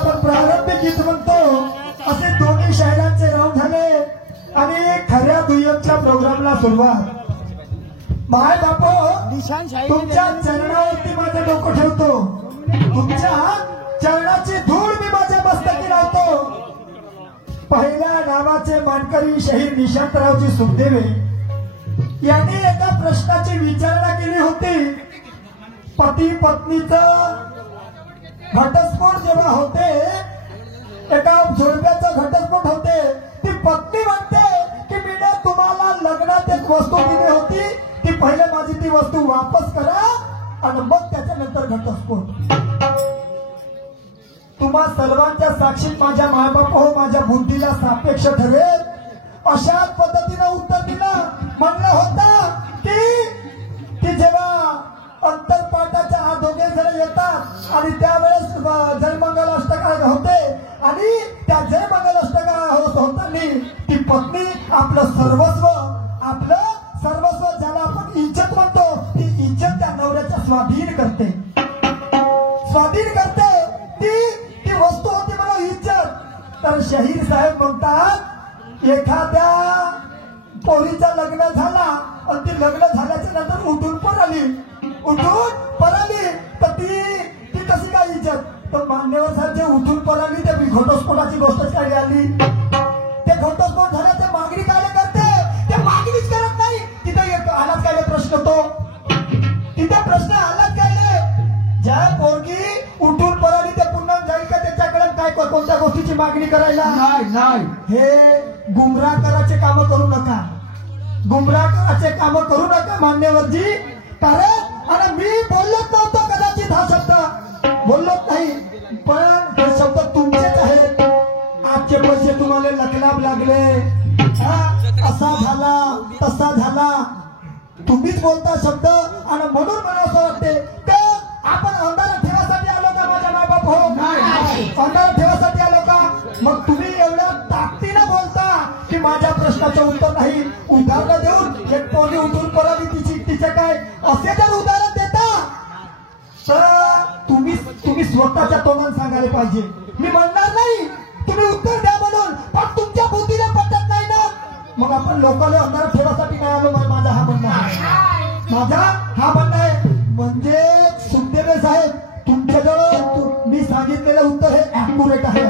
आपण प्रारंभिक गीत म्हणतो असे दोन्ही शायरांचे राऊंड झाले आणि खऱ्या दुय्यमच्या प्रोग्रामला सुरुवात. माय बापो, तुमच्या चरणावरती माझं डोकं ठेवतो, तुमच्या चरणाची धूळ मी माझ्या मस्तकी लावतो. पहिल्या नावाचे मानकरी शहीद निशांतरावजी सुखदेवे यांनी एका प्रश्नाची विचारणा केली होती. पती पत्नीचं घटस्फोट जेव्हा होते, एका जोडप्याचा घटस्फोट होते, ती पत्नी म्हणते की मी तुम्हाला लग्नात एक वस्तू दिली होती, ती पहिले माझी ती वस्तू वापस करा आणि मग त्याच्यानंतर घटस्फोट. तुम्हा सर्वांच्या साक्षीत माझ्या मायबाप हो, माझ्या बुद्धीला सापेक्ष ठरेल अशाच पद्धतीनं उत्तर दिलं. म्हणलं होतं की जेव्हा अंतरपाठाच्या आत दोघे जण येतात आणि त्यावेळेस जयमंगलाष्टक होते आणि त्या जयमंगलाष्टका होताना ती पत्नी आपलं सर्वस्व ज्याला आपण इज्जत म्हणतो, ती इज्जत त्या नवऱ्याच्या स्वाधीन करते. ती वस्तू होती मला इज्जत. तर शहीद साहेब म्हणतात एखाद्या पोरीचं लग्न झाला आणि ती लग्न झाल्याच्या नंतर उठून पळाली तर ती कशी काय इज्जत. तर मान्यवर साहेब जे उठून पळाली त्या घटस्फोटाची गोष्ट काय आली. ते घटस्फोट झाल्याच्या मागणी काय करते, ते मागणीच करत नाही. तिथे आलाच काय प्रश्न, तिथे प्रश्न आलाच काय. ज्या पोरगी उठून पळाली ते पुन्हा जाईल का त्याच्याकडे काय कोणत्या गोष्टीची मागणी करायला. नाही, हे गुमराह करायचे काम करू नका, मान्यवरजी. कारण आणि मी बोललोच नव्हतो कदाचित, हा शब्द बोललोच नाही, पण हे शब्द तुमचेच आहेत. आजचे पैसे तुम्हाला लखलाब लागले, असा झाला तसा झाला, तुम्हीच बोलता शब्द. आणि म्हणून मला असं वाटते की आपण अंधारा ठेवासाठी आलो का माझ्या मायबाप हो, अंधारा ठेवासाठी आलो का. मग तुम्ही एवढ्या ताकदीनं बोलता की माझ्या प्रश्नाचं उत्तर नाही. उदाहरण देऊन एक पोरी उठून पळाली तिचे काय असे जर उदाहरण देता तर तुम्ही स्वतःच्या तोंडाने सांगायला पाहिजे. मी म्हणणार नाही तुम्ही उत्तर द्या म्हणून, पण तुमच्या बुद्धीला पटत नाही ना. मग आपण लोकांना अंधारा ठेवासाठी नाही आलो. माझा हा म्हणणं आहे. म्हणजे सुखदेव साहेब, तुमच्याजवळ मी सांगितलेलं उत्तर हे ऍक्युरेट आहे.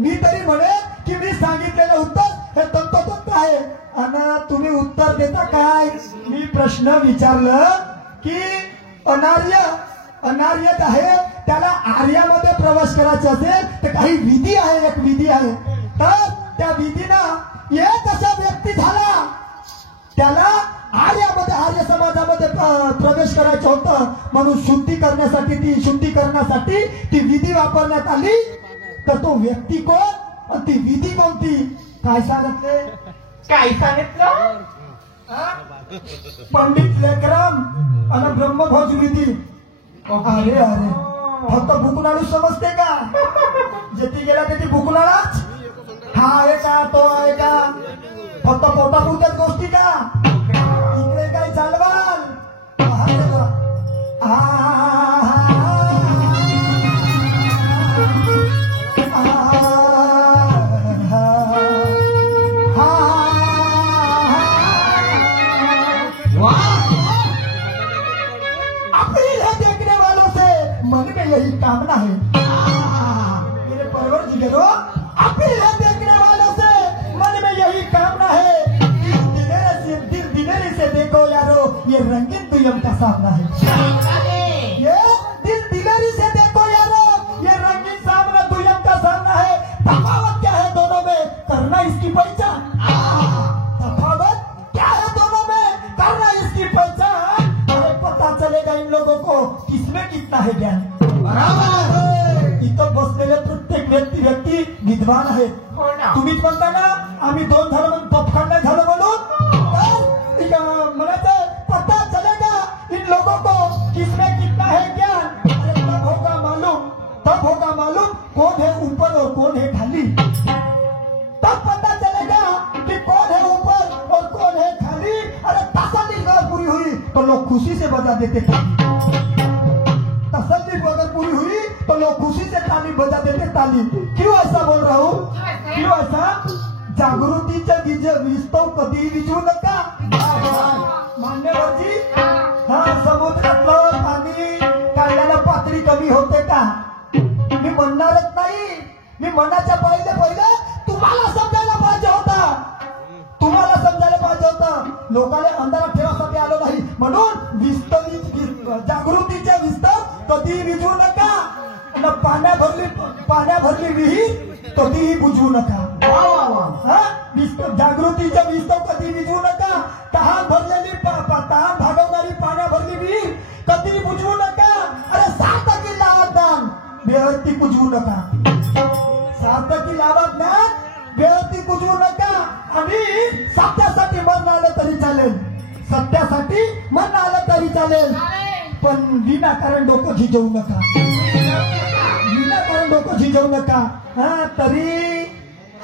मी तरी म्हणेन की मी सांगितलेलं उत्तर हे तंतोतंत आहे. आणि तुम्ही उत्तर देता काय. मी प्रश्न विचारलं की अनार्य आहे त्याला आर्यामध्ये प्रवेश करायचा असेल तर काही विधी आहे, एक विधी आहे. तर त्या विधीनं एक असा व्यक्ती झाला त्याला आर्य समाजामध्ये प्रवेश करायचं होतं, म्हणून शुद्धीकरणासाठी ती विधी वापरण्यात आली. तर तो व्यक्ती कोण आणि ती विधी कोणती, काय सांगितलं. पंडित लेकराम आणि ब्रह्मभोज विधी. अरे फक्त भुकलाळू समजते का. जेथे गेला तेथे भुकलाळाच. हा आहे का, तो आहे का, फक्त पोटापुरत्याच गोष्टी का. इकडे काय चालवाल. देखने वालों से मन में यही कामना है. मेरे परवरदिगार, अपील है देखने वालों से मन में यही कामना है. दिल दिलेरी से देखो यारो, ये रंगीन दुय्यम का सामना है. ये दिल दिलेरी से देखो यारो, ये रंगीन सामना दुय्यम का सामना है. तफावत क्या है दोनों में, करना इसकी पहचान. तफावत क्या है दोनों में, करना इसकी पहचान. पता चलेगा इन लोगों को किसमें कितना है ज्ञान. इथं बसलेले प्रत्येक व्यक्ती विद्वान आहे. तुम्हीच म्हणता ना आम्ही दोन झालो म्हणून पपखान नाही झालं म्हणून. म्हणायचं पता चलेगा इन लोगों को किसमें कितना है ज्ञान. तब होगा मालूम कौन है ऊपर और कौन है खाली. तब पता चलेगा कि कौन है ऊपर और कौन है खाली. अरे तसल्ली अगर पूरी हुई तो लोग खुशी से बजा देते थे. तसल्ली अगर पूरी हुई तो लोग खुशी से ताली बजाते थे। ताली क्यों ऐसा बोल रहा हूँ, क्यों ऐसा? जागृतीचं विस्तव कधी विजू नका। मान्यवरजी, हा समुद्रातलं पाणी काढल्यानं पातळी कमी होते का? मी म्हणणारच नाही। मी म्हणायच्या पहिले तुम्हाला समजायला पाहिजे होता, तुम्हाला समजायला पाहिजे होतं। लोकांना अंधारात ठेवासाठी आलो नाही, म्हणून जागृतीचे विस्तव कधी विजू नका। पाण्याभरली विहीर कधीही बुजवू नका। जागृतीचे विस्तव कधी विजवू नका। तहान भागवणारी पाण्याभरली विहीर कधी बुजवू नका। अरे सार्थकी लावत ज्ञान व्यवस्थित बुजवू नका। सार्थकी लावत ज्ञान व्यवस्थित बुजवू नका। आणि सत्यासाठी मरण आलं तरी चालेल, सत्यासाठी मरण आलं तरी चालेल, पण विनाकारण डोकं झिजवू नका, विनाकारण डोकं झिजवू नका। हाँ तरी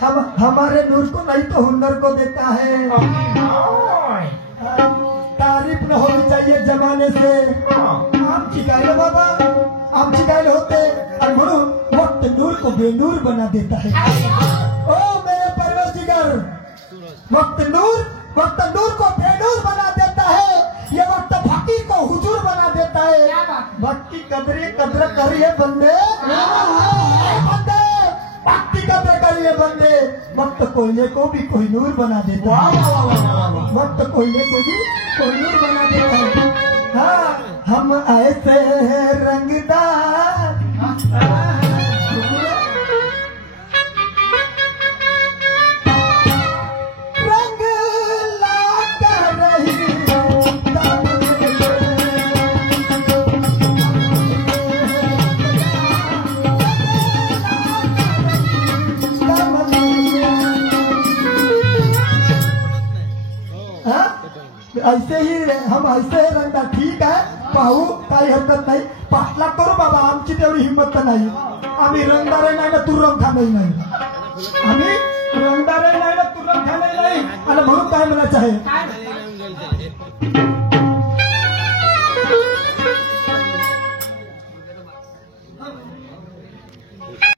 हमारे नूर को नहीं तो हुनर को देखा है। तारीफ न होनी चाहिए जमाने से। आमची काय बाबा, आमची काय होते आणि म्हणून वक्त नूर को बेनूर बना देता है। ओ मेरे परवरदिगार, वक्त नूर को बेनूर बना देता है। ये वक्त फकीर को हुजूर बना देता है। भक्ति कद्र करिए बंदे, भक्ति कद्र करिए बंदे। वक्त कोयले को भी कोई नूर बना देता है। वक्त कोयले को भी कोई नूर बना देता है। हाँ हम ऐसे रंगदार रंग ला कर रही ऐसे ही हम ऐसे रंगदार। ठीक आहे, पाहू, काही हरकत नाही। पाठलाग करू बाबा, आमची तेवढी हिंमत तर नाही। आम्ही रंगदारे नाही ना तू रंगखाणे नाही, आम्ही रंगदारे नाही ना तू रंगखाणे नाही। आणि म्हणून काय म्हणायचं आहे,